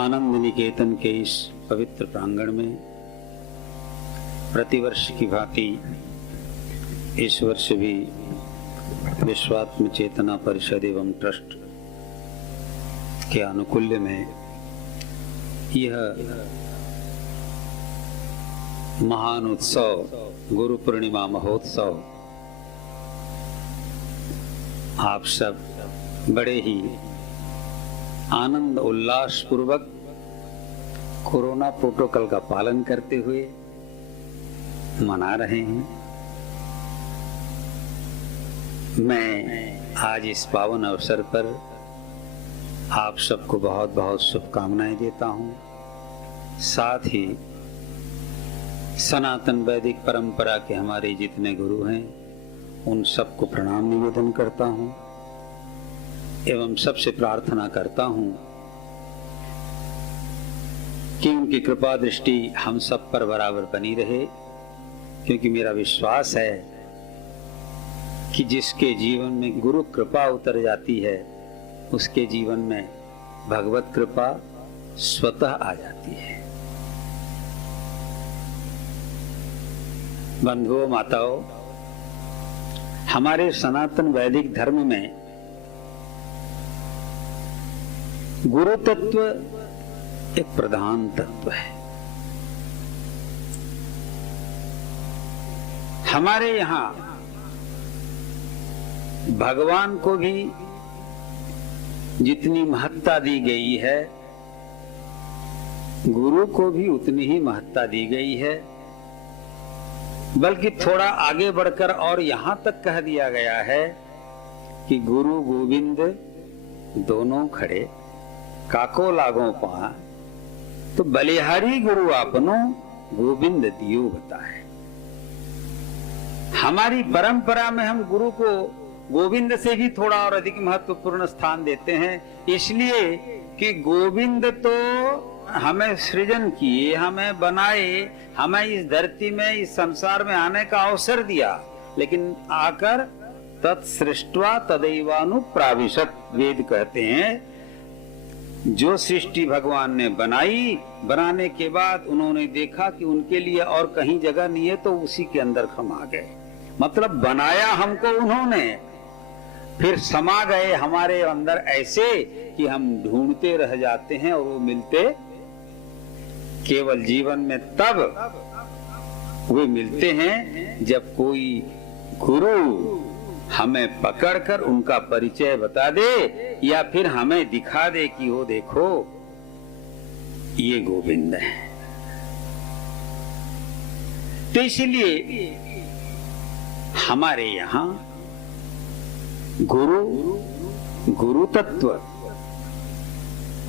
आनंद निकेतन के इस पवित्र प्रांगण में प्रतिवर्ष की भांति इस वर्ष भी विश्वात्म चेतना परिषद एवं ट्रस्ट के आनुकूल्य में यह महान उत्सव गुरु पूर्णिमा महोत्सव आप सब बड़े ही आनंद उल्लास पूर्वक कोरोना प्रोटोकॉल का पालन करते हुए मना रहे हैं। मैं आज इस पावन अवसर पर आप सबको बहुत बहुत शुभकामनाएं देता हूं। साथ ही सनातन वैदिक परंपरा के हमारे जितने गुरु हैं उन सबको प्रणाम निवेदन करता हूं एवं सबसे प्रार्थना करता हूं कि उनकी कृपा दृष्टि हम सब पर बराबर बनी रहे, क्योंकि मेरा विश्वास है कि जिसके जीवन में गुरु कृपा उतर जाती है उसके जीवन में भगवत कृपा स्वतः आ जाती है। बंधुओं माताओं, हमारे सनातन वैदिक धर्म में गुरु तत्व एक प्रधान तत्व है। हमारे यहां भगवान को भी जितनी महत्ता दी गई है गुरु को भी उतनी ही महत्ता दी गई है, बल्कि थोड़ा आगे बढ़कर और यहां तक कह दिया गया है कि गुरु गोविंद दोनों खड़े काको लागो पा, तो बलिहारी गुरु आपनो गोविंद दियो बताए। हमारी परंपरा में हम गुरु को गोविंद से भी थोड़ा और अधिक महत्वपूर्ण स्थान देते हैं, इसलिए कि गोविंद तो हमें सृजन किए, हमें बनाए, हमें इस धरती में इस संसार में आने का अवसर दिया, लेकिन आकर तत्सृष्ट्वा तदैवानुप्राविशत वेद कहते हैं। जो सृष्टि भगवान ने बनाई, बनाने के बाद उन्होंने देखा कि उनके लिए और कहीं जगह नहीं है, तो उसी के अंदर समा गए। मतलब बनाया हमको उन्होंने, फिर समा गए हमारे अंदर ऐसे कि हम ढूंढते रह जाते हैं और वो मिलते केवल जीवन में तब वे मिलते हैं जब कोई गुरु हमें पकड़कर उनका परिचय बता दे या फिर हमें दिखा दे कि वो देखो ये गोविंद है। तो इसलिए हमारे यहां गुरु तत्व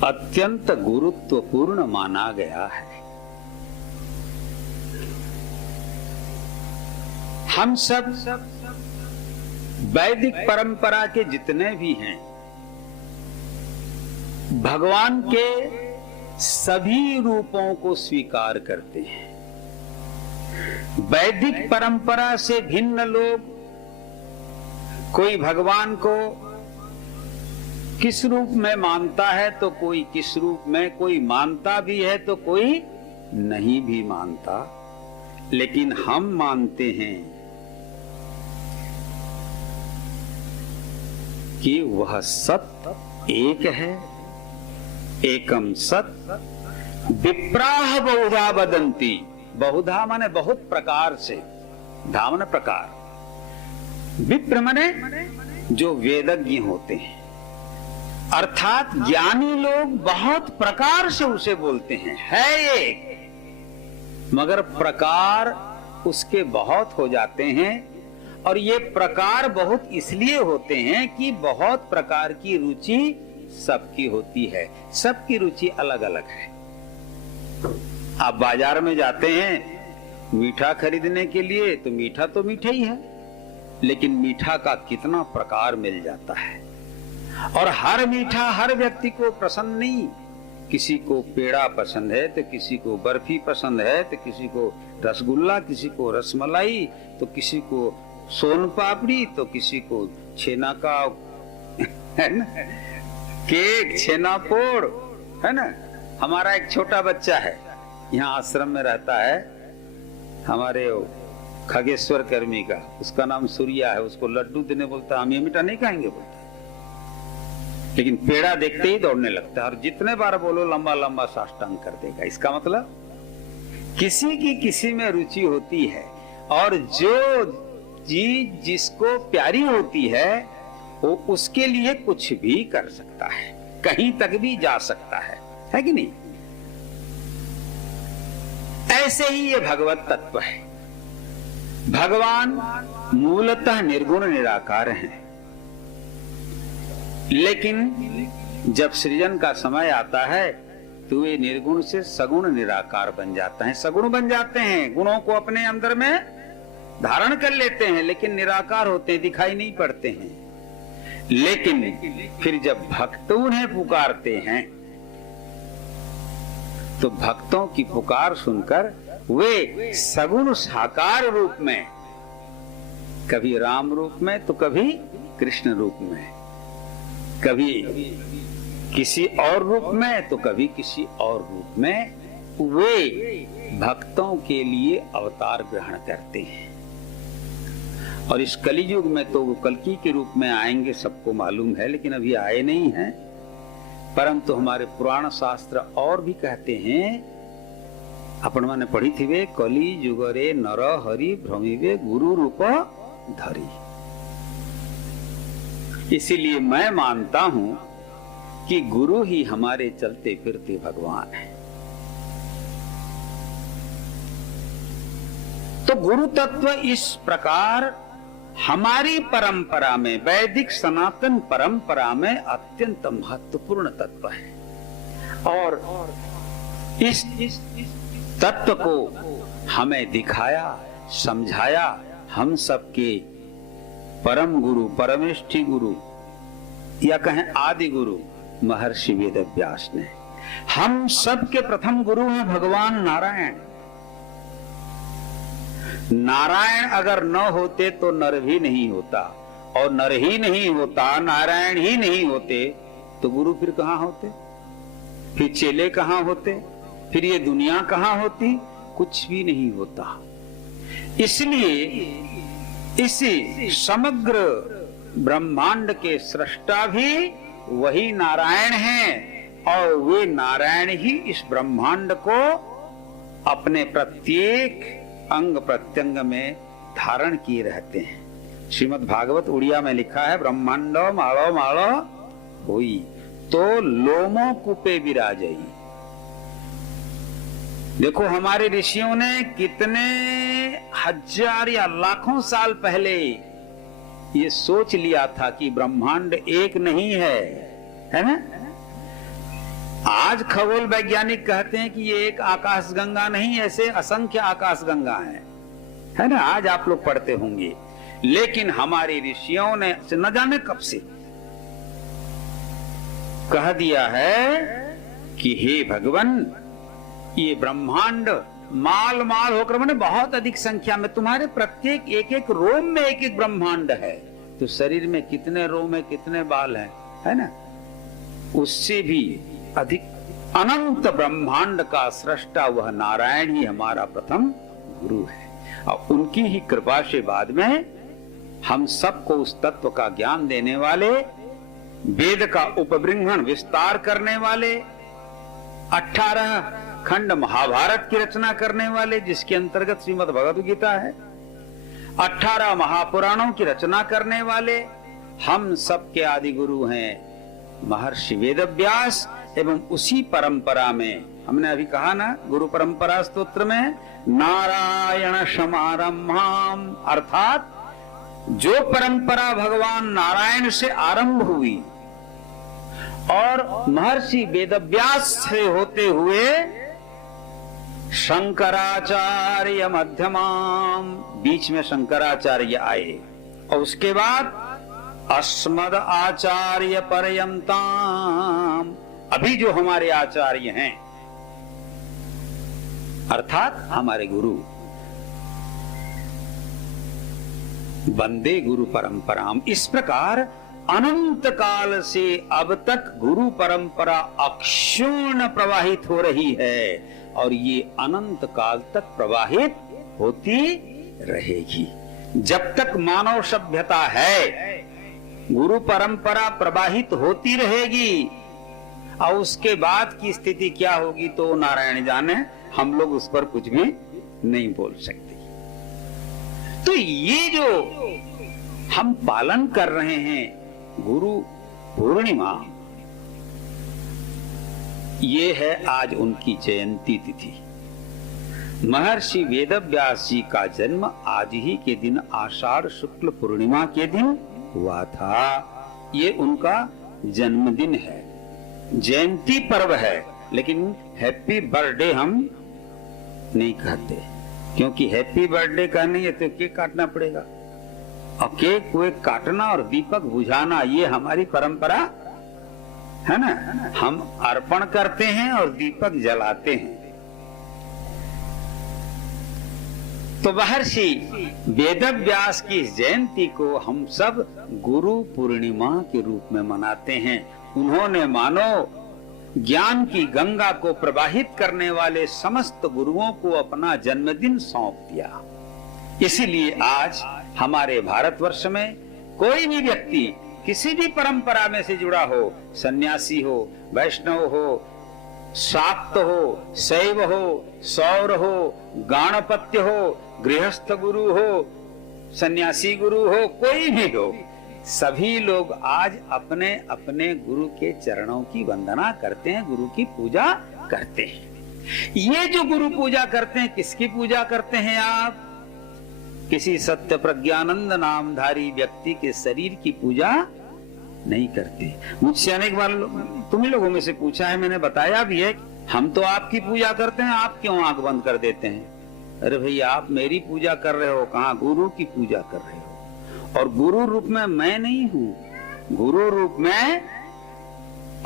अत्यंत गुरुत्वपूर्ण माना गया है। हम सब वैदिक परंपरा के जितने भी हैं भगवान के सभी रूपों को स्वीकार करते हैं। वैदिक परंपरा से भिन्न लोग कोई भगवान को किस रूप में मानता है तो कोई किस रूप में, कोई मानता भी है तो कोई नहीं भी मानता, लेकिन हम मानते हैं कि वह सत एक है। एकम सत विप्राह बहुधा वदंती। बहुधा माने बहुत प्रकार से, धामन प्रकार। विप्र माने जो वेदज्ञ होते हैं, अर्थात ज्ञानी लोग बहुत प्रकार से उसे बोलते हैं। है एक, मगर प्रकार उसके बहुत हो जाते हैं, और ये प्रकार बहुत इसलिए होते हैं कि बहुत प्रकार की रुचि सबकी होती है, सबकी रुचि अलग अलग है। आप बाजार में जाते हैं मीठा खरीदने के लिए, तो मीठा तो मीठा ही है, लेकिन मीठा का कितना प्रकार मिल जाता है, और हर मीठा हर व्यक्ति को पसंद नहीं। किसी को पेड़ा पसंद है तो किसी को बर्फी पसंद है, तो किसी को रसगुल्ला, किसी को रसमलाई, तो किसी को सोन पापड़ी, तो किसी को छेना का है ना केक, छेना पोड़, है ना, हमारा एक छोटा बच्चा है, यहाँ आश्रम में रहता है, हमारे खगेश्वर कर्मी का, उसका नाम सूर्या है। उसको लड्डू देने बोलता है, हम ये मीठा नहीं खाएंगे बोलता है, लेकिन पेड़ा देखते ही दौड़ने लगता है और जितने बार बोलो लंबा लंबा साष्टांग कर देगा। इसका मतलब किसी की किसी में रुचि होती है और जो चीज जिसको प्यारी होती है वो उसके लिए कुछ भी कर सकता है, कहीं तक भी जा सकता है कि नहीं? ऐसे ही ये भगवत तत्व है। भगवान मूलतः निर्गुण निराकार हैं, लेकिन जब सृजन का समय आता है तो वे निर्गुण से सगुण निराकार बन जाता है, सगुण बन जाते हैं, गुणों को अपने अंदर में धारण कर लेते हैं, लेकिन निराकार होते हैं, दिखाई नहीं पड़ते हैं। लेकिन फिर जब भक्त उन्हें पुकारते हैं तो भक्तों की पुकार सुनकर वे सगुण साकार रूप में, कभी राम रूप में तो कभी कृष्ण रूप में, कभी किसी और रूप में तो कभी किसी और रूप में, वे भक्तों के लिए अवतार ग्रहण करते हैं। और इस कलियुग में तो वो कल्कि के रूप में आएंगे, सबको मालूम है, लेकिन अभी आए नहीं हैं। परंतु हमारे पुराण शास्त्र और भी कहते हैं, अपन मैंने पढ़ी थी वे, कली जुगरे नर हरि भ्रमिवे गुरु रूप धरी। इसीलिए मैं मानता हूं कि गुरु ही हमारे चलते फिरते भगवान है। तो गुरु तत्व इस प्रकार हमारी परंपरा में, वैदिक सनातन परंपरा में अत्यंत महत्वपूर्ण तत्व है और इस तत्व को हमें दिखाया, समझाया हम सबके परम गुरु, परमेष्ठी गुरु या कहें आदि गुरु महर्षि वेदव्यास ने। हम सबके प्रथम गुरु हैं भगवान नारायण। नारायण अगर न होते तो नर भी नहीं होता, और नर ही नहीं होता, नारायण ही नहीं होते तो गुरु फिर कहां होते, फिर चेले कहां होते, फिर ये दुनिया कहां होती? कुछ भी नहीं होता। इसलिए इसी समग्र ब्रह्मांड के सृष्टा भी वही नारायण हैं और वे नारायण ही इस ब्रह्मांड को अपने प्रत्येक अंग प्रत्यंग में धारण किए रहते हैं। श्रीमद् भागवत उड़िया में लिखा है, ब्रह्मांडो माड़ो माड़ो होई तो लोमो कुपे विराजई। देखो हमारे ऋषियों ने कितने हजार या लाखों साल पहले ये सोच लिया था कि ब्रह्मांड एक नहीं है ना? आज खगोल वैज्ञानिक कहते हैं कि ये एक आकाश गंगा नहीं, ऐसे असंख्य आकाश गंगा है ना? आज आप लोग पढ़ते होंगे, लेकिन हमारे ऋषियों ने न जाने कब से कह दिया है कि हे भगवान, ये ब्रह्मांड माल माल होकर मैंने बहुत अधिक संख्या में, तुम्हारे प्रत्येक एक एक रोम में एक एक ब्रह्मांड है। तो शरीर में कितने रोम है, कितने बाल हैं, है ना? उससे भी अधिक अनंत ब्रह्मांड का सृष्टा वह नारायण ही हमारा प्रथम गुरु है। और उनकी ही कृपा से बाद में हम सबको उस तत्व का ज्ञान देने वाले, वेद का उपबृंहण विस्तार करने वाले, 18 खंड महाभारत की रचना करने वाले, जिसके अंतर्गत श्रीमद् भगवद गीता है, 18 महापुराणों की रचना करने वाले हम सबके आदि गुरु हैं महर्षि वेदव्यास। एवं उसी परंपरा में हमने अभी कहा ना, गुरु परंपरा स्तोत्र में नारायण समारंभाम, अर्थात जो परंपरा भगवान नारायण से आरंभ हुई और महर्षि वेदव्यास से होते हुए शंकराचार्य मध्यमाम, बीच में शंकराचार्य आए, और उसके बाद अस्मद आचार्य पर्यंताम, अभी जो हमारे आचार्य हैं अर्थात हमारे गुरु। वंदे गुरु परंपराम। इस प्रकार अनंत काल से अब तक गुरु परंपरा अक्षुण्ण प्रवाहित हो रही है और ये अनंत काल तक प्रवाहित होती रहेगी। जब तक मानव सभ्यता है गुरु परंपरा प्रवाहित होती रहेगी, और उसके बाद की स्थिति क्या होगी तो नारायण जाने, हम लोग उस पर कुछ भी नहीं बोल सकते। तो ये जो हम पालन कर रहे हैं गुरु पूर्णिमा, ये है आज उनकी जयंती तिथि। महर्षि वेदव्यास जी का जन्म आज ही के दिन आषाढ़ शुक्ल पूर्णिमा के दिन हुआ था। ये उनका जन्मदिन है, जयंती पर्व है, लेकिन हैप्पी बर्थडे हम नहीं कहते, क्योंकि हैप्पी बर्थडे कहने तो केक काटना पड़ेगा, और केक काटना और दीपक बुझाना ये हमारी परंपरा है ना। हम अर्पण करते हैं और दीपक जलाते हैं। तो महर्षि वेदव्यास की इस जयंती को हम सब गुरु पूर्णिमा के रूप में मनाते हैं। उन्होंने मानो ज्ञान की गंगा को प्रवाहित करने वाले समस्त गुरुओं को अपना जन्मदिन सौंप दिया। इसीलिए आज हमारे भारतवर्ष में कोई भी व्यक्ति किसी भी परंपरा में से जुड़ा हो, सन्यासी हो, वैष्णव हो, शाक्त हो, शैव हो, सौर हो, गाणपत्य हो, गृहस्थ गुरु हो, सन्यासी गुरु हो, कोई भी हो, सभी लोग आज अपने अपने गुरु के चरणों की वंदना करते हैं, गुरु की पूजा करते हैं। ये जो गुरु पूजा करते हैं, किसकी पूजा करते हैं आप? किसी सत्य प्रज्ञानंद नामधारी व्यक्ति के शरीर की पूजा नहीं करते। मुझसे अनेक बार तुम्ही लोगों में से पूछा है, मैंने बताया भी है, हम तो आपकी पूजा करते हैं, आप क्यों आंख बंद कर देते हैं? अरे भैया, आप मेरी पूजा कर रहे हो, कहाँ गुरु की पूजा कर रहे हो। और गुरु रूप में मैं नहीं हूँ, गुरु रूप में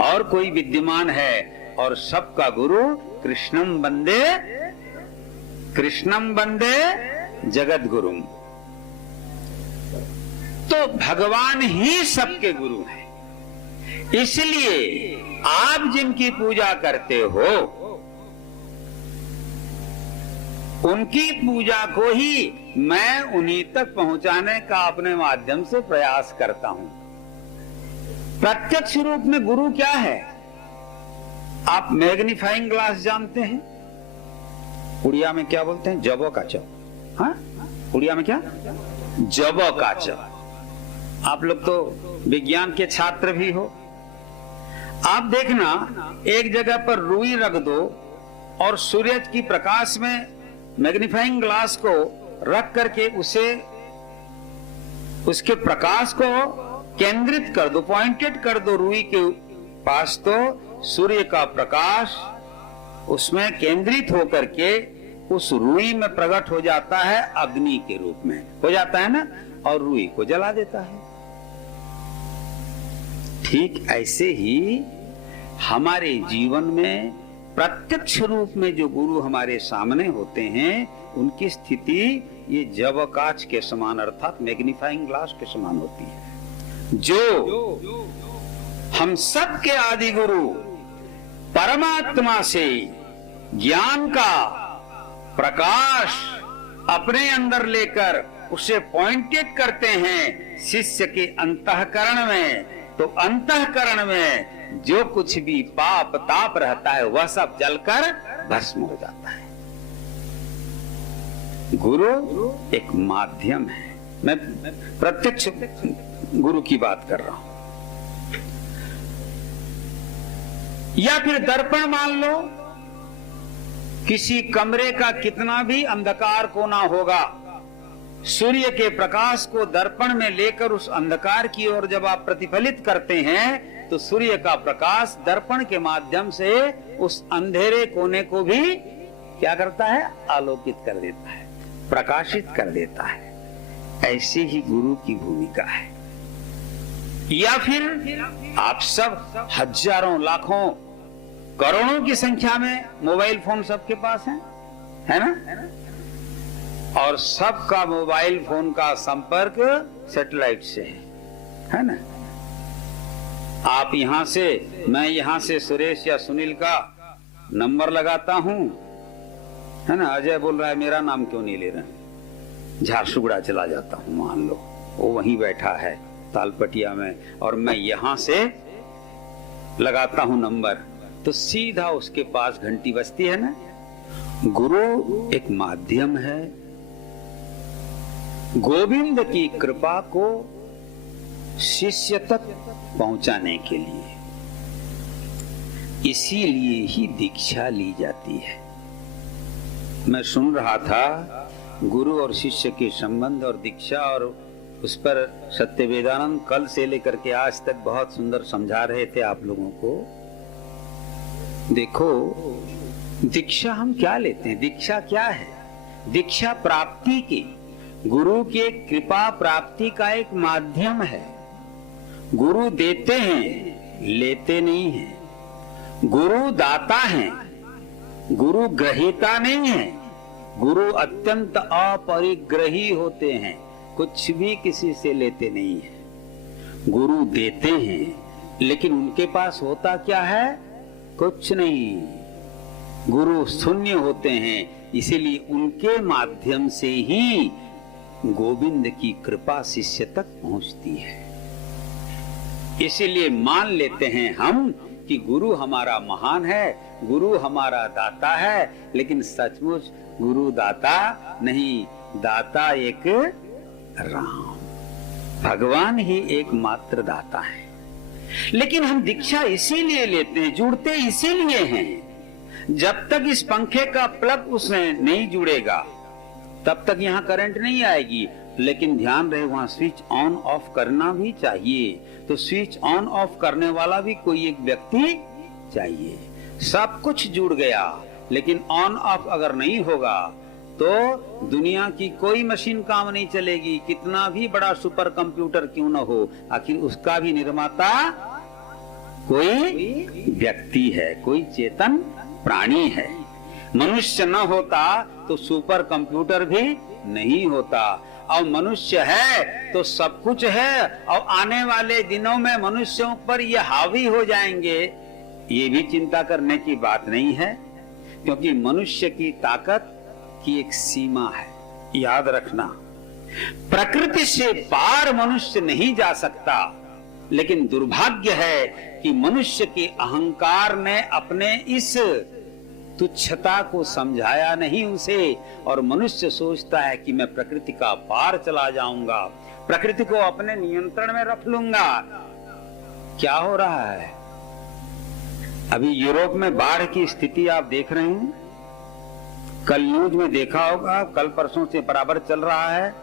और कोई विद्यमान है, और सबका गुरु कृष्णम वंदे जगत गुरुम। तो भगवान ही सबके गुरु हैं। इसलिए आप जिनकी पूजा करते हो, उनकी पूजा को ही मैं उन्हीं तक पहुंचाने का अपने माध्यम से प्रयास करता हूं। प्रत्यक्ष रूप में गुरु क्या है? आप मैग्नीफाइंग ग्लास जानते हैं? उड़िया में क्या बोलते हैं? जबो का चब। हाँ, उड़िया में क्या? जबो का चब। आप लोग तो विज्ञान के छात्र भी हो। आप देखना, एक जगह पर रुई रख दो और सूर्य की प्रकाश में मैग्नीफाइंग ग्लास को रख करके उसके प्रकाश को केंद्रित कर दो, पॉइंटेड कर दो रुई के पास, तो सूर्य का प्रकाश उसमें केंद्रित होकर के उस रुई में प्रकट हो जाता है, अग्नि के रूप में हो जाता है ना, और रुई को जला देता है। ठीक ऐसे ही हमारे जीवन में प्रत्यक्ष रूप में जो गुरु हमारे सामने होते हैं, उनकी स्थिति ये जबकाच के समान, अर्थात मैग्नीफाइंग ग्लास के समान होती है। जो हम सबके आदि गुरु परमात्मा से ज्ञान का प्रकाश अपने अंदर लेकर उसे पॉइंटेड करते हैं शिष्य के अंतःकरण में, तो अंतःकरण में जो कुछ भी पाप ताप रहता है वह सब जलकर भस्म हो जाता है। गुरु एक माध्यम है। मैं प्रत्यक्ष गुरु की बात कर रहा हूं। या फिर दर्पण मान लो, किसी कमरे का कितना भी अंधकार कोना होगा, सूर्य के प्रकाश को दर्पण में लेकर उस अंधकार की ओर जब आप प्रतिफलित करते हैं, तो सूर्य का प्रकाश दर्पण के माध्यम से उस अंधेरे कोने को भी क्या करता है? आलोकित कर देता है, प्रकाशित कर देता है। ऐसी ही गुरु की भूमिका है। या फिर आप सब हजारों, लाखों, करोड़ों की संख्या में मोबाइल फोन सबके पास है ना? और सबका मोबाइल फोन का संपर्क सैटेलाइट से है ना? आप यहां से, मैं यहां से सुरेश या सुनील का नंबर लगाता हूं, है ना। अजय बोल रहा है मेरा नाम क्यों नहीं ले रहे हैं। झारसुगुड़ा चला जाता हूं, मान लो वो वहीं बैठा है तालपटिया में, और मैं यहां से लगाता हूं नंबर, तो सीधा उसके पास घंटी बजती है ना। गुरु एक माध्यम है गोविंद की कृपा को शिष्य तक पहुंचाने के लिए, इसीलिए ही दीक्षा ली जाती है। मैं सुन रहा था गुरु और शिष्य के संबंध और दीक्षा, और उस पर सत्य वेदानंद कल से लेकर के आज तक बहुत सुंदर समझा रहे थे आप लोगों को। देखो, दीक्षा हम क्या लेते हैं, दीक्षा क्या है? दीक्षा प्राप्ति की, गुरु के कृपा प्राप्ति का एक माध्यम है। गुरु देते हैं, लेते नहीं हैं। गुरु दाता हैं, गुरु ग्रहीता नहीं है। गुरु अत्यंत अपरिग्रही होते हैं, कुछ भी किसी से लेते नहीं है। गुरु देते हैं, लेकिन उनके पास होता क्या है? कुछ नहीं। गुरु शून्य होते हैं, इसीलिए उनके माध्यम से ही गोविंद की कृपा शिष्य तक पहुंचती है। इसीलिए मान लेते हैं हम कि गुरु हमारा महान है, गुरु हमारा दाता है, लेकिन सचमुच गुरु दाता नहीं, दाता एक राम, भगवान ही एकमात्र दाता है। लेकिन हम दीक्षा इसीलिए लेते हैं, जुड़ते इसीलिए हैं। जब तक इस पंखे का प्लग उसमें नहीं जुड़ेगा तब तक यहाँ करंट नहीं आएगी। लेकिन ध्यान रहे, वहां स्विच ऑन ऑफ करना भी चाहिए। तो स्विच ऑन ऑफ करने वाला भी कोई एक व्यक्ति चाहिए। सब कुछ जुड़ गया, लेकिन ऑन ऑफ अगर नहीं होगा तो दुनिया की कोई मशीन काम नहीं चलेगी। कितना भी बड़ा सुपर कंप्यूटर क्यों न हो, आखिर उसका भी निर्माता कोई व्यक्ति है, कोई चेतन प्राणी है। मनुष्य न होता तो सुपर कंप्यूटर भी नहीं होता, और मनुष्य है तो सब कुछ है, और आने वाले दिनों में मनुष्यों पर ये हावी हो जाएंगे, ये भी चिंता करने की बात नहीं है। क्योंकि मनुष्य की ताकत की एक सीमा है, याद रखना। प्रकृति से पार मनुष्य नहीं जा सकता, लेकिन दुर्भाग्य है कि मनुष्य के अहंकार ने अपने इस तुच्छता को समझाया नहीं उसे, और मनुष्य सोचता है कि मैं प्रकृति का पार चला जाऊंगा, प्रकृति को अपने नियंत्रण में रख लूंगा। क्या हो रहा है? अभी यूरोप में बाढ़ की स्थिति आप देख रहे हैं, कल न्यूज में देखा होगा, कल परसों से बराबर चल रहा है।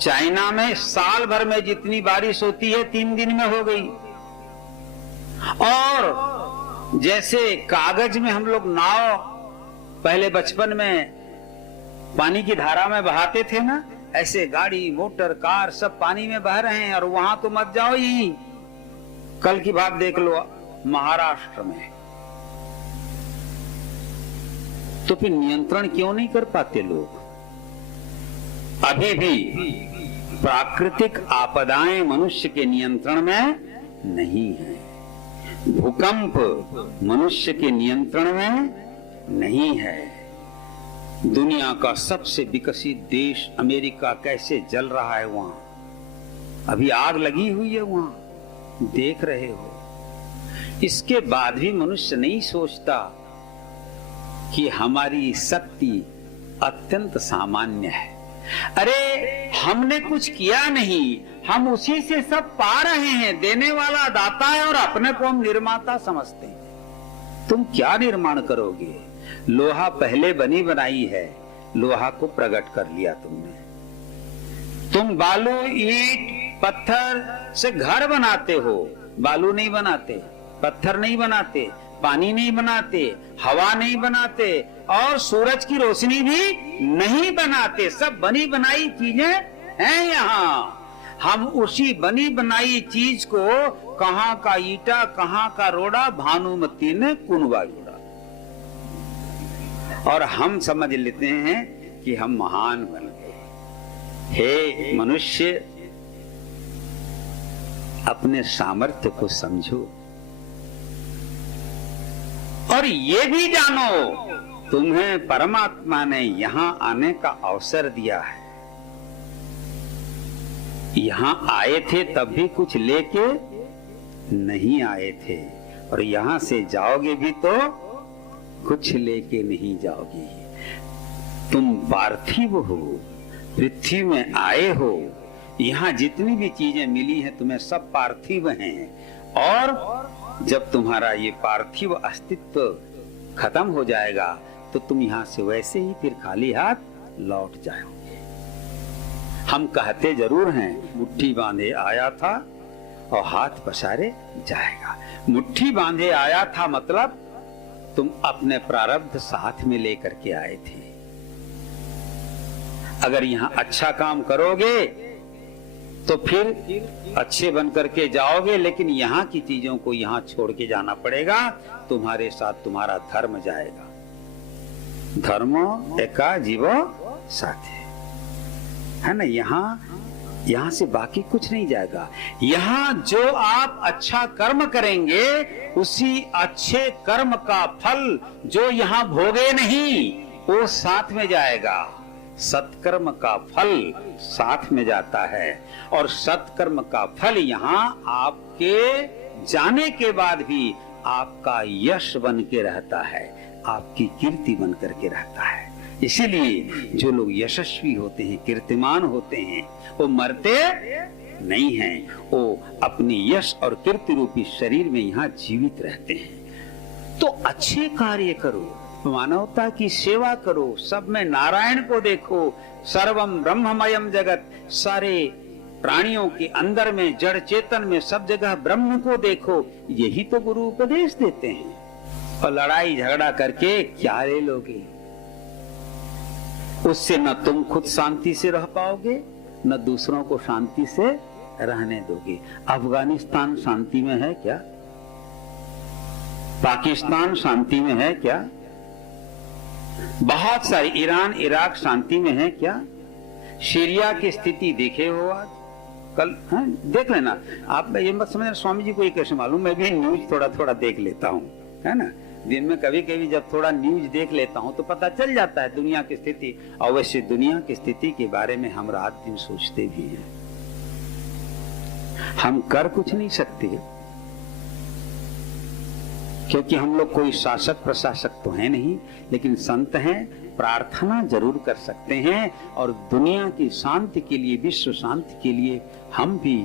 चाइना में साल भर में जितनी बारिश होती है 3 दिन में हो गई। और जैसे कागज में हम लोग नाव पहले बचपन में पानी की धारा में बहाते थे ना, ऐसे गाड़ी मोटर कार सब पानी में बह रहे हैं। और वहां तो मत जाओ, यही कल की बात देख लो, महाराष्ट्र में। तो फिर नियंत्रण क्यों नहीं कर पाते लोग? अभी भी प्राकृतिक आपदाएं मनुष्य के नियंत्रण में नहीं है। भूकंप मनुष्य के नियंत्रण में नहीं है। दुनिया का सबसे विकसित देश अमेरिका कैसे जल रहा है, वहां अभी आग लगी हुई है, वहां देख रहे हो। इसके बाद भी मनुष्य नहीं सोचता कि हमारी शक्ति अत्यंत सामान्य है। अरे हमने कुछ किया नहीं, हम उसी से सब पा रहे हैं। देने वाला दाता है और अपने को हम निर्माता समझते हैं। तुम क्या निर्माण करोगे? लोहा पहले बनी बनाई है, लोहा को प्रकट कर लिया तुमने। तुम बालू ईंट पत्थर से घर बनाते हो, बालू नहीं बनाते, पत्थर नहीं बनाते, पानी नहीं बनाते, हवा नहीं बनाते, और सूरज की रोशनी भी नहीं बनाते। सब बनी बनाई चीजें हैं यहाँ। हम उसी बनी बनाई चीज को कहाँ का ईटा कहाँ का रोड़ा भानुमती ने कुनवा जोड़ा, और हम समझ लेते हैं कि हम महान बन गए। हे मनुष्य, अपने सामर्थ्य को समझो और ये भी जानो तुम्हें परमात्मा ने यहां आने का अवसर दिया है। यहां आए थे तब भी कुछ लेके नहीं आए थे, और यहां से जाओगे भी तो कुछ लेके नहीं जाओगे। तुम पार्थिव हो, पृथ्वी में आए हो, यहाँ जितनी भी चीजें मिली हैं तुम्हें सब पार्थिव हैं, और जब तुम्हारा ये पार्थिव अस्तित्व खत्म हो जाएगा तो तुम यहाँ से वैसे ही फिर खाली हाथ लौट जाओगे। हम कहते जरूर हैं मुट्ठी बांधे आया था और हाथ पसारे जाएगा। मुट्ठी बांधे आया था मतलब तुम अपने प्रारब्ध साथ में लेकर के आए थे। अगर यहाँ अच्छा काम करोगे तो फिर अच्छे बन करके जाओगे, लेकिन यहाँ की चीजों को यहाँ छोड़ के जाना पड़ेगा। तुम्हारे साथ तुम्हारा धर्म जाएगा। धर्मो एका जीवो साथे, है ना। यहाँ से बाकी कुछ नहीं जाएगा। यहाँ जो आप अच्छा कर्म करेंगे उसी अच्छे कर्म का फल जो यहाँ भोगे नहीं वो साथ में जाएगा। सत्कर्म का फल साथ में जाता है, और सत्कर्म का फल यहाँ आपके जाने के बाद भी आपका यश बन के रहता है, आपकी कीर्ति बन करके रहता है। इसीलिए जो लोग यशस्वी होते हैं, कीर्तिमान होते हैं, वो मरते नहीं हैं, वो अपनी यश और कीर्ति रूपी शरीर में यहाँ जीवित रहते हैं। तो अच्छे कार्य करो, मानवता की सेवा करो, सब में नारायण को देखो। सर्वम ब्रह्ममयम जगत, सारे प्राणियों के अंदर में, जड़ चेतन में, सब जगह ब्रह्म को देखो। यही तो गुरु उपदेश देते हैं। और लड़ाई झगड़ा करके क्या ले लोगे? उससे न तुम खुद शांति से रह पाओगे, न दूसरों को शांति से रहने दोगे। अफगानिस्तान शांति में है क्या? पाकिस्तान शांति में है क्या? बहुत सारी, ईरान इराक शांति में है क्या? सीरिया की स्थिति देखे हो आज कल, है? देख लेना आप। ये मत समझना स्वामी जी को ये कैसे मालूम, मैं भी न्यूज थोड़ा थोड़ा देख लेता हूँ, है ना। दिन में कभी कभी जब थोड़ा न्यूज देख लेता हूँ तो पता चल जाता है दुनिया की स्थिति। अवश्य दुनिया की स्थिति के बारे में हम रात दिन सोचते भी हैं। हम कर कुछ नहीं सकते क्योंकि हम लोग कोई शासक प्रशासक तो है नहीं, लेकिन संत हैं, प्रार्थना जरूर कर सकते हैं। और दुनिया की शांति के लिए, विश्व शांति के लिए हम भी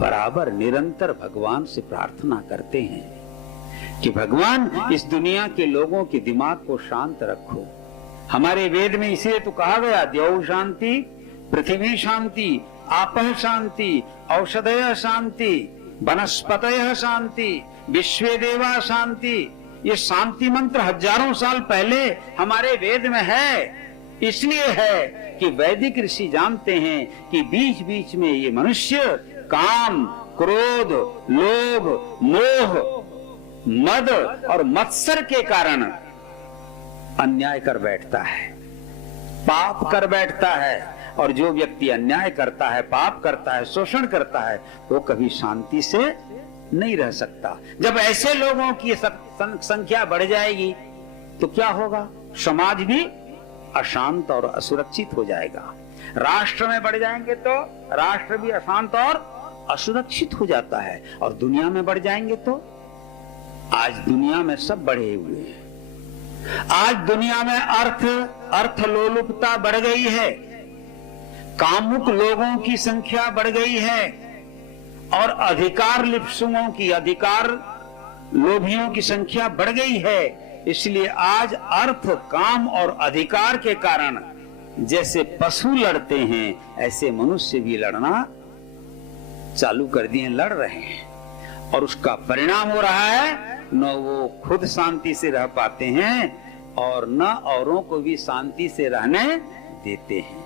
बराबर निरंतर भगवान से प्रार्थना करते हैं कि भगवान इस दुनिया के लोगों के दिमाग को शांत रखो। हमारे वेद में इसलिए तो कहा गया, द्यौ शांति, पृथ्वी शांति, आपः शांति, औषधय शांति, वनस्पतय शांति, विश्वे देवा शांति। ये शांति मंत्र हजारों साल पहले हमारे वेद में है। इसलिए है कि वैदिक ऋषि जानते हैं कि बीच बीच में ये मनुष्य काम, क्रोध, लोभ, मोह, मद और मत्सर के कारण अन्याय कर बैठता है, पाप कर बैठता है। और जो व्यक्ति अन्याय करता है, पाप करता है, शोषण करता है, वो कभी शांति से नहीं रह सकता। जब ऐसे लोगों की संख्या बढ़ जाएगी तो क्या होगा? समाज भी अशांत और असुरक्षित हो जाएगा। राष्ट्र में बढ़ जाएंगे तो राष्ट्र भी अशांत और असुरक्षित हो जाता है। और दुनिया में बढ़ जाएंगे तो आज दुनिया में सब बढ़े हुए हैं। आज दुनिया में अर्थ लोलुपता बढ़ गई है, कामुक लोगों की संख्या बढ़ गई है, और अधिकार लिप्सुओं की, अधिकार लोभियों की संख्या बढ़ गई है। इसलिए आज अर्थ, काम और अधिकार के कारण जैसे पशु लड़ते हैं, ऐसे मनुष्य भी लड़ना चालू कर दिए, लड़ रहे हैं। और उसका परिणाम हो रहा है, न वो खुद शांति से रह पाते हैं और न औरों को भी शांति से रहने देते हैं।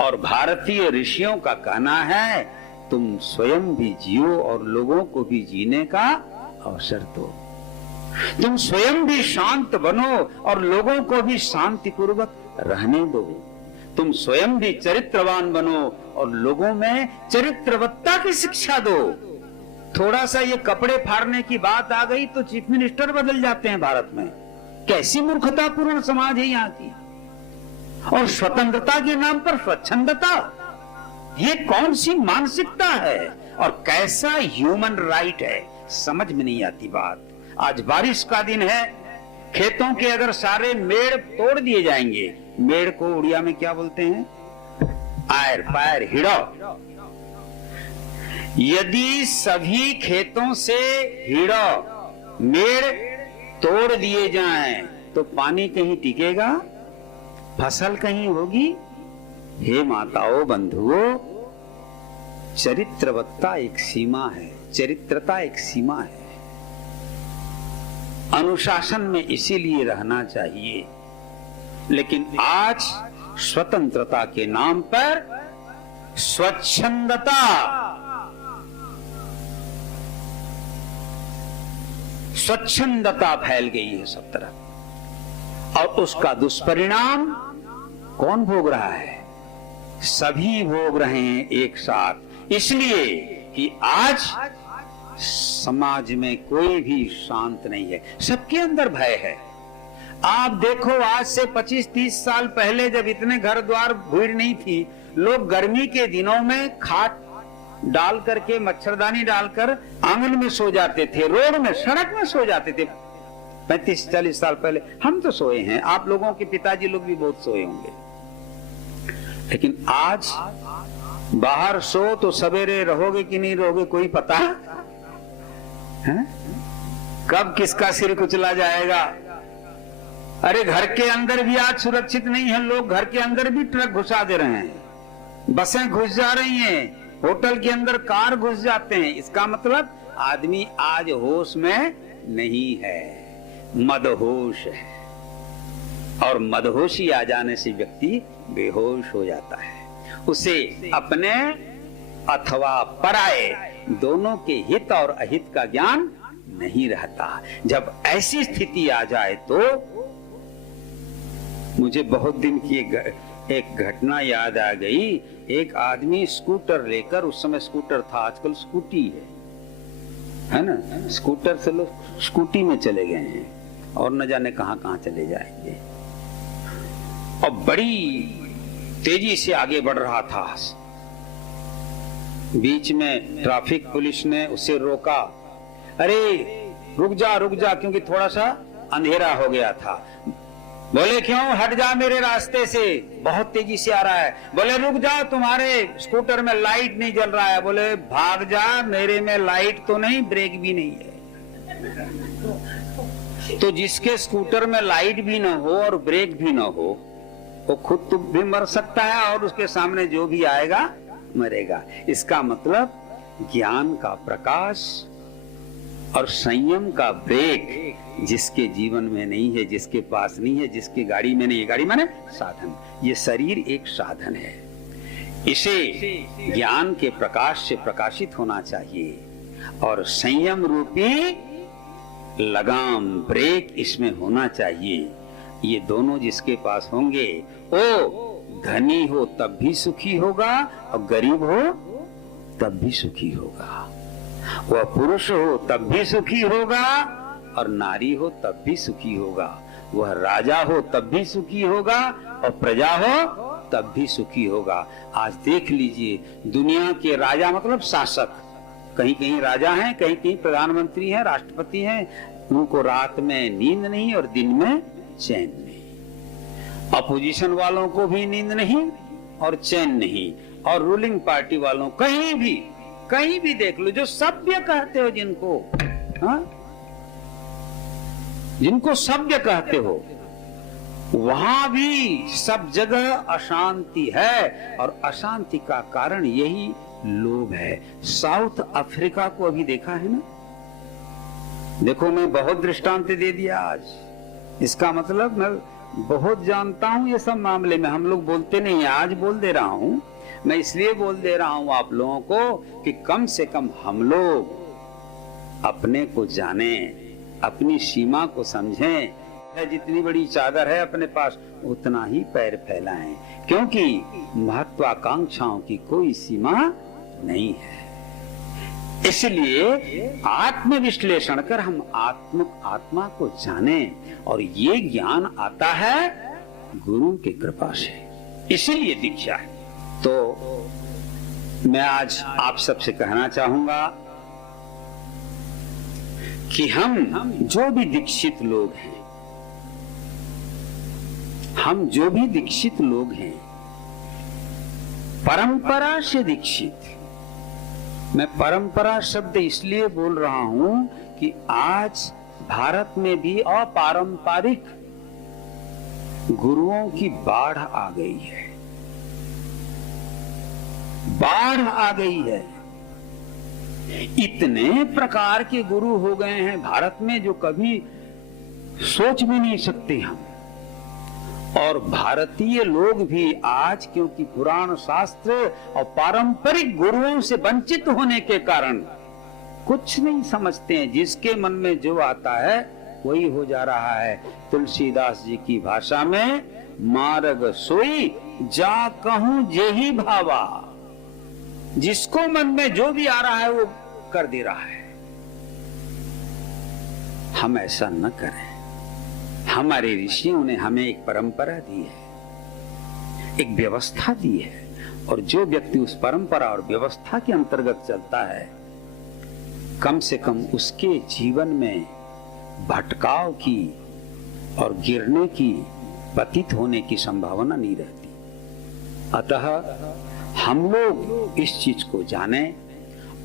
और भारतीय ऋषियों का कहना है, तुम स्वयं भी जियो और लोगों को भी जीने का अवसर दो। तुम स्वयं भी शांत बनो और लोगों को भी शांतिपूर्वक रहने दो। तुम स्वयं भी चरित्रवान बनो और लोगों में चरित्रवत्ता की शिक्षा दो। थोड़ा सा ये कपड़े फाड़ने की बात आ गई तो चीफ मिनिस्टर बदल जाते हैं भारत में। कैसी मूर्खतापूर्ण समाज है यहाँ की। और स्वतंत्रता के नाम पर स्वच्छंदता, ये कौन सी मानसिकता है और कैसा ह्यूमन राइट है, समझ में नहीं आती बात। आज बारिश का दिन है, खेतों के अगर सारे मेड़ तोड़ दिए जाएंगे, मेड़ को उड़िया में क्या बोलते हैं? आयर पायर हिड़ो। यदि सभी खेतों से हिड़ो मेड़ तोड़ दिए जाएं तो पानी कहीं टिकेगा, फसल कहीं होगी? हे माताओं बंधुओं, चरित्रवत्ता एक सीमा है, चरित्रता एक सीमा है। अनुशासन में इसीलिए रहना चाहिए। लेकिन आज स्वतंत्रता के नाम पर स्वच्छंदता, स्वच्छंदता फैल गई है सब तरफ। और उसका दुष्परिणाम कौन भोग रहा है? सभी भोग रहे हैं एक साथ। इसलिए कि आज समाज में कोई भी शांत नहीं है, सबके अंदर भय है। आप देखो, आज से 25-30 साल पहले जब इतने घर द्वार भीड़ नहीं थी, लोग गर्मी के दिनों में खाट डाल करके, मच्छरदानी डालकर आंगन में सो जाते थे, रोड में, सड़क में सो जाते थे। 35-40 साल पहले हम तो सोए हैं, आप लोगों के पिताजी लोग भी बहुत सोए होंगे। लेकिन आज बाहर सो तो सवेरे रहोगे कि नहीं रहोगे कोई पता है? कब किसका सिर कुचला जाएगा। अरे घर के अंदर भी आज सुरक्षित नहीं है, लोग घर के अंदर भी ट्रक घुसा दे रहे हैं, बसें घुस जा रही हैं, होटल के अंदर कार घुस जाते हैं। इसका मतलब आदमी आज होश में नहीं है, मदहोश है। और मदहोशी आ जाने से व्यक्ति बेहोश हो जाता है। उसे अपने अथवा पराये दोनों के हित और अहित का ज्ञान नहीं रहता। जब ऐसी स्थिति आ जाए तो मुझे बहुत दिन की एक घटना याद आ गई। एक आदमी स्कूटर लेकर, उस समय स्कूटर था, आजकल स्कूटी है ना, स्कूटर से लोग स्कूटी में चले गए हैं और न जाने कहां कहां चले जाएंगे। और बड़ी तेजी से आगे बढ़ रहा था। बीच में ट्रैफिक पुलिस ने उसे रोका। अरे रुक जा, क्योंकि थोड़ा सा अंधेरा हो गया था। बोले क्यों? हट जा मेरे रास्ते से, बहुत तेजी से आ रहा है। बोले रुक जा, तुम्हारे स्कूटर में लाइट नहीं जल रहा है। बोले भाग जा, मेरे में लाइट तो नहीं, ब्रेक भी नहीं है। तो जिसके स्कूटर में लाइट भी ना हो और ब्रेक भी ना हो, वो खुद तो भी मर सकता है और उसके सामने जो भी आएगा मरेगा। इसका मतलब ज्ञान का प्रकाश और संयम का ब्रेक जिसके जीवन में नहीं है, जिसके पास नहीं है, जिसकी गाड़ी में नहीं है, गाड़ी माने साधन, ये शरीर एक साधन है। इसे ज्ञान के प्रकाश से प्रकाशित होना चाहिए और संयम रूपी लगाम, ब्रेक इसमें होना चाहिए। ये दोनों जिसके पास होंगे, वो धनी हो तब भी सुखी होगा और गरीब हो तब भी सुखी होगा। वह पुरुष हो तब भी सुखी होगा और नारी हो तब भी सुखी होगा। वह राजा हो तब भी सुखी होगा और प्रजा हो तब भी सुखी होगा। आज देख लीजिए, दुनिया के राजा मतलब शासक, कहीं कहीं राजा हैं, कहीं कहीं प्रधानमंत्री हैं, राष्ट्रपति हैं, उनको रात में नींद नहीं और दिन में चैन नहीं। अपोजिशन वालों को भी नींद नहीं और चैन नहीं, और रूलिंग पार्टी वालों कहीं भी देख लो, जो सभ्य कहते हो जिनको, हाँ? जिनको सभ्य कहते हो, वहां भी सब जगह अशांति है। और अशांति का कारण यही लोभ है। साउथ अफ्रीका को अभी देखा है ना, देखो मैं बहुत दृष्टांत दे दिया आज। इसका मतलब मैं बहुत जानता हूं ये सब मामले में, हम लोग बोलते नहीं है, आज बोल दे रहा हूं। मैं इसलिए बोल दे रहा हूं आप लोगों को कि कम से कम हम लोग अपने को जाने, अपनी सीमा को समझें। है, जितनी बड़ी चादर है अपने पास उतना ही पैर फैलाएं, क्योंकि महत्वाकांक्षाओं की कोई सीमा नहीं है। इसलिए आत्मविश्लेषण कर हम आत्मा को जाने, और ये ज्ञान आता है गुरु की कृपा से, इसीलिए दीक्षा है। तो मैं आज आप सबसे कहना चाहूंगा कि हम जो भी दीक्षित लोग हैं, परंपरा से दीक्षित। मैं परंपरा शब्द इसलिए बोल रहा हूं कि आज भारत में भी अपारंपरिक गुरुओं की बाढ़ आ गई है, इतने प्रकार के गुरु हो गए हैं भारत में जो कभी सोच भी नहीं सकते हम। और भारतीय लोग भी आज, क्योंकि पुराण शास्त्र और पारंपरिक गुरुओं से वंचित होने के कारण कुछ नहीं समझते हैं, जिसके मन में जो आता है वही हो जा रहा है। तुलसीदास जी की भाषा में, मार्ग सोई जा कहूं जेहि भावा, जिसको मन में जो भी आ रहा है वो कर दे रहा है। हम ऐसा न करें। हमारे ऋषियों ने हमें एक परंपरा दी है, एक व्यवस्था दी है, और जो व्यक्ति उस परंपरा और व्यवस्था के अंतर्गत चलता है, कम से कम उसके जीवन में भटकाव की और गिरने की, पतित होने की संभावना नहीं रहती। अतः हम लोग इस चीज को जाने।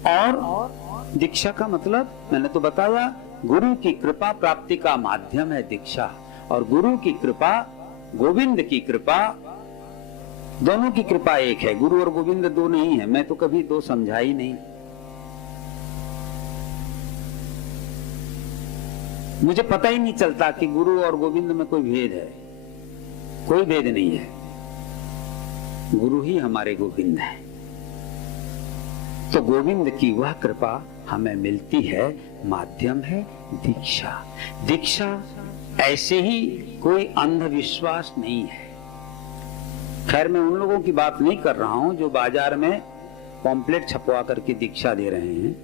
और दीक्षा का मतलब मैंने तो बताया, गुरु की कृपा प्राप्ति का माध्यम है दीक्षा। और गुरु की कृपा, गोविंद की कृपा, दोनों की कृपा एक है। गुरु और गोविंद दो नहीं है, मैं तो कभी दो समझा ही नहीं। मुझे पता ही नहीं चलता कि गुरु और गोविंद में कोई भेद है। कोई भेद नहीं है, गुरु ही हमारे गोविंद है। तो गोविंद की वह कृपा हमें मिलती है, माध्यम है दीक्षा। दीक्षा ऐसे ही कोई अंधविश्वास नहीं है। खैर, मैं उन लोगों की बात नहीं कर रहा हूं जो बाजार में पॉम्पलेट छपवा करके दीक्षा दे रहे हैं,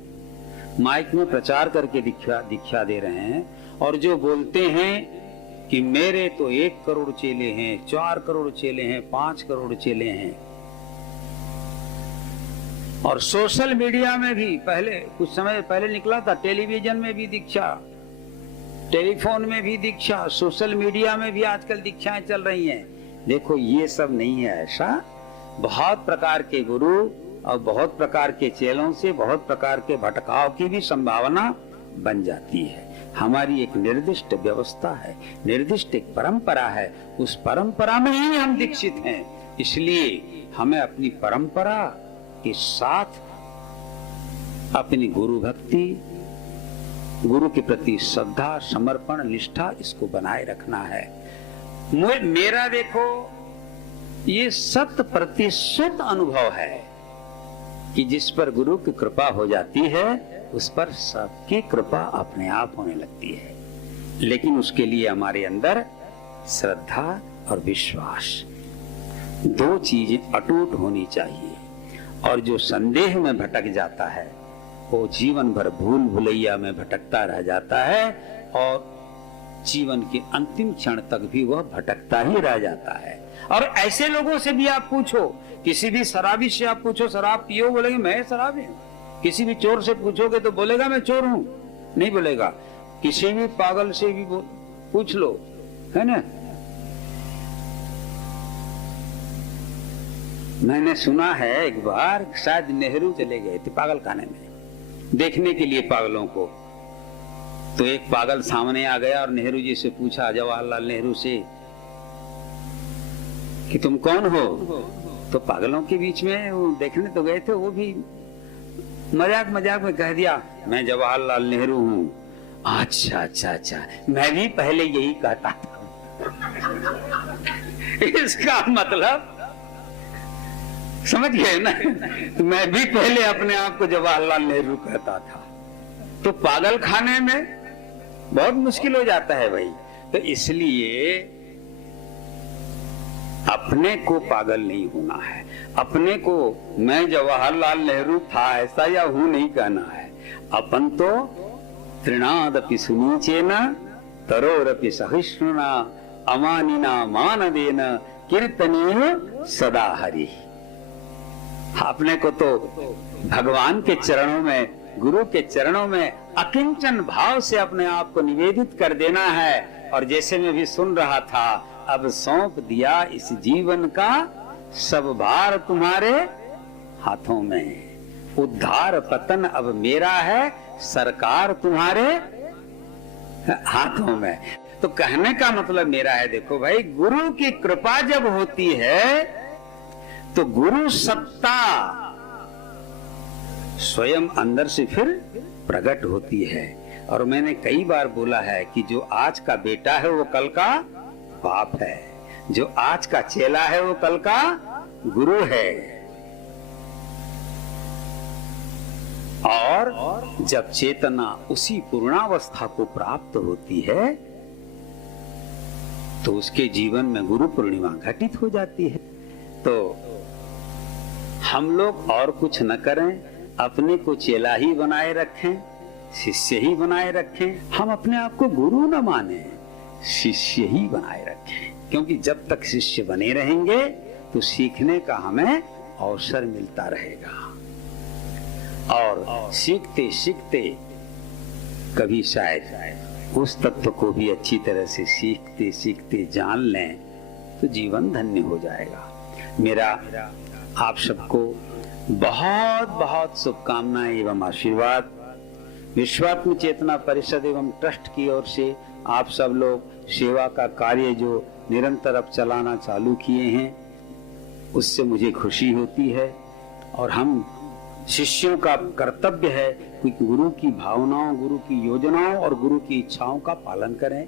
माइक में प्रचार करके दीक्षा दे रहे हैं, और जो बोलते हैं कि मेरे तो 1 करोड़ चेले हैं, 4 करोड़ चेले हैं, 5 करोड़ चेले हैं। और सोशल मीडिया में भी पहले, कुछ समय पहले निकला था, टेलीविजन में भी दीक्षा, टेलीफोन में भी दीक्षा, सोशल मीडिया में भी आजकल दीक्षाएं चल रही हैं। देखो, ये सब नहीं है ऐसा। बहुत प्रकार के गुरु और बहुत प्रकार के चेलों से बहुत प्रकार के भटकाव की भी संभावना बन जाती है। हमारी एक निर्दिष्ट व्यवस्था है, निर्दिष्ट एक परंपरा है, उस परंपरा में ही हम दीक्षित हैं। इसलिए हमें अपनी परंपरा के साथ अपनी गुरु भक्ति, गुरु के प्रति श्रद्धा, समर्पण, निष्ठा, इसको बनाए रखना है। मेरा देखो, ये 100% अनुभव है कि जिस पर गुरु की कृपा हो जाती है उस पर सबकी कृपा अपने आप होने लगती है। लेकिन उसके लिए हमारे अंदर श्रद्धा और विश्वास, दो चीजें अटूट होनी चाहिए। और जो संदेह में भटक जाता है वो जीवन भर भूल भुलैया में भटकता रह जाता है, और जीवन के अंतिम क्षण तक भी वह भटकता ही रह जाता है। और ऐसे लोगों से भी आप पूछो, किसी भी शराबी से आप पूछो शराब पियो, बोलेगा मैं शराबी हूं। किसी भी चोर से पूछोगे तो बोलेगा मैं चोर हूं, नहीं बोलेगा। किसी भी पागल से भी पूछ लो, है ना। मैंने सुना है एक बार शायद नेहरू चले गए थे पागल खाने में देखने के लिए पागलों को, तो एक पागल सामने आ गया और नेहरू जी से पूछा, जवाहरलाल नेहरू से, कि तुम कौन हो। तो पागलों के बीच में वो देखने तो गए थे, वो भी मजाक मजाक में कह दिया मैं जवाहरलाल नेहरू हूं। अच्छा अच्छा अच्छा, मैं भी पहले यही कहता था। इसका मतलब समझ गए ना, मैं भी पहले अपने आप को जवाहरलाल नेहरू कहता था। तो पागल खाने में बहुत मुश्किल हो जाता है भाई। तो इसलिए अपने को पागल नहीं होना है, अपने को मैं जवाहरलाल नेहरू था ऐसा या हूं नहीं कहना है। अपन तो तृणादपि सुनीचेन तरोरपि सहिष्णुना अमानिना मानदेन कीर्तनीय सदा हरि। अपने को तो भगवान के चरणों में, गुरु के चरणों में अकिंचन भाव से अपने आप को निवेदित कर देना है। और जैसे मैं भी सुन रहा था, अब सौंप दिया इस जीवन का सब भार तुम्हारे हाथों में, उद्धार पतन अब मेरा है, सरकार तुम्हारे हाथों में। तो कहने का मतलब मेरा है, देखो भाई, गुरु की कृपा जब होती है तो गुरु सत्ता स्वयं अंदर से फिर प्रकट होती है। और मैंने कई बार बोला है कि जो आज का बेटा है वो कल का बाप है, जो आज का चेला है वो कल का गुरु है। और जब चेतना उसी पूर्णावस्था को प्राप्त होती है तो उसके जीवन में गुरु पूर्णिमा घटित हो जाती है। तो हम लोग और कुछ न करें, अपने को चेला ही बनाए रखें, शिष्य ही बनाए रखें। हम अपने आप को गुरु न माने, शिष्य ही बनाए रखें, क्योंकि जब तक शिष्य बने रहेंगे तो सीखने का हमें अवसर मिलता रहेगा। और सीखते सीखते कभी शायद उस तत्व को भी अच्छी तरह से सीखते सीखते जान लें तो जीवन धन्य हो जाएगा। मेरा आप सबको बहुत बहुत शुभकामनाएं एवं आशीर्वाद। विश्वात्म चेतना परिषद एवं ट्रस्ट की ओर से आप सब लोग सेवा का कार्य जो निरंतर अब चलाना चालू किए हैं, उससे मुझे खुशी होती है। और हम शिष्यों का कर्तव्य है कि गुरु की भावनाओं, गुरु की योजनाओं और गुरु की इच्छाओं का पालन करें।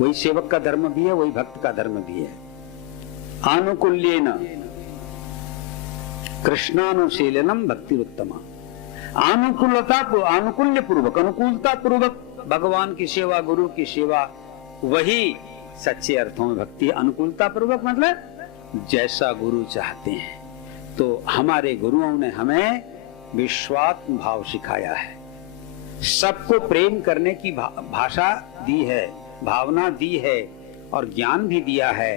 वही सेवक का धर्म भी है, वही भक्त का धर्म भी है। आनुकूल्येन कृष्णानुशीलनम भक्तिरुत्तमा। आनुकूल्य पूर्वक, अनुकूलता पूर्वक भगवान की सेवा, गुरु की सेवा, वही सच्चे अर्थों में भक्ति है। अनुकूलता पूर्वक मतलब जैसा गुरु चाहते हैं। तो हमारे गुरुओं ने हमें विश्वात्म भाव सिखाया है, सबको प्रेम करने की भाषा दी है, भावना दी है और ज्ञान भी दिया है।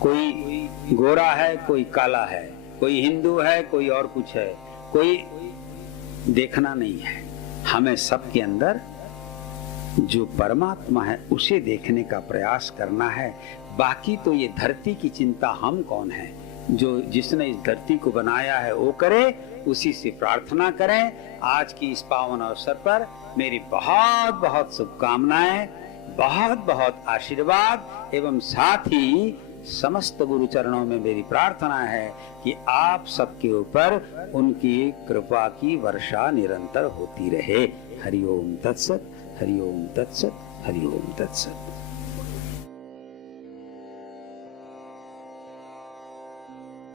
कोई गोरा है, कोई काला है, कोई हिंदू है, कोई और कुछ है, कोई देखना नहीं है। हमें सबके अंदर जो परमात्मा है उसे देखने का प्रयास करना है। बाकी तो ये धरती की चिंता हम कौन है, जो जिसने इस धरती को बनाया है वो करे, उसी से प्रार्थना करें। आज की इस पावन अवसर पर मेरी बहुत बहुत शुभकामनाएं, बहुत बहुत आशीर्वाद एवं साथ ही समस्त गुरु चरणों में मेरी प्रार्थना है कि आप सबके ऊपर उनकी कृपा की वर्षा निरंतर होती रहे। हरि ओम तत्सत, हरि ओम तत्सत, हरि ओम तत्सत।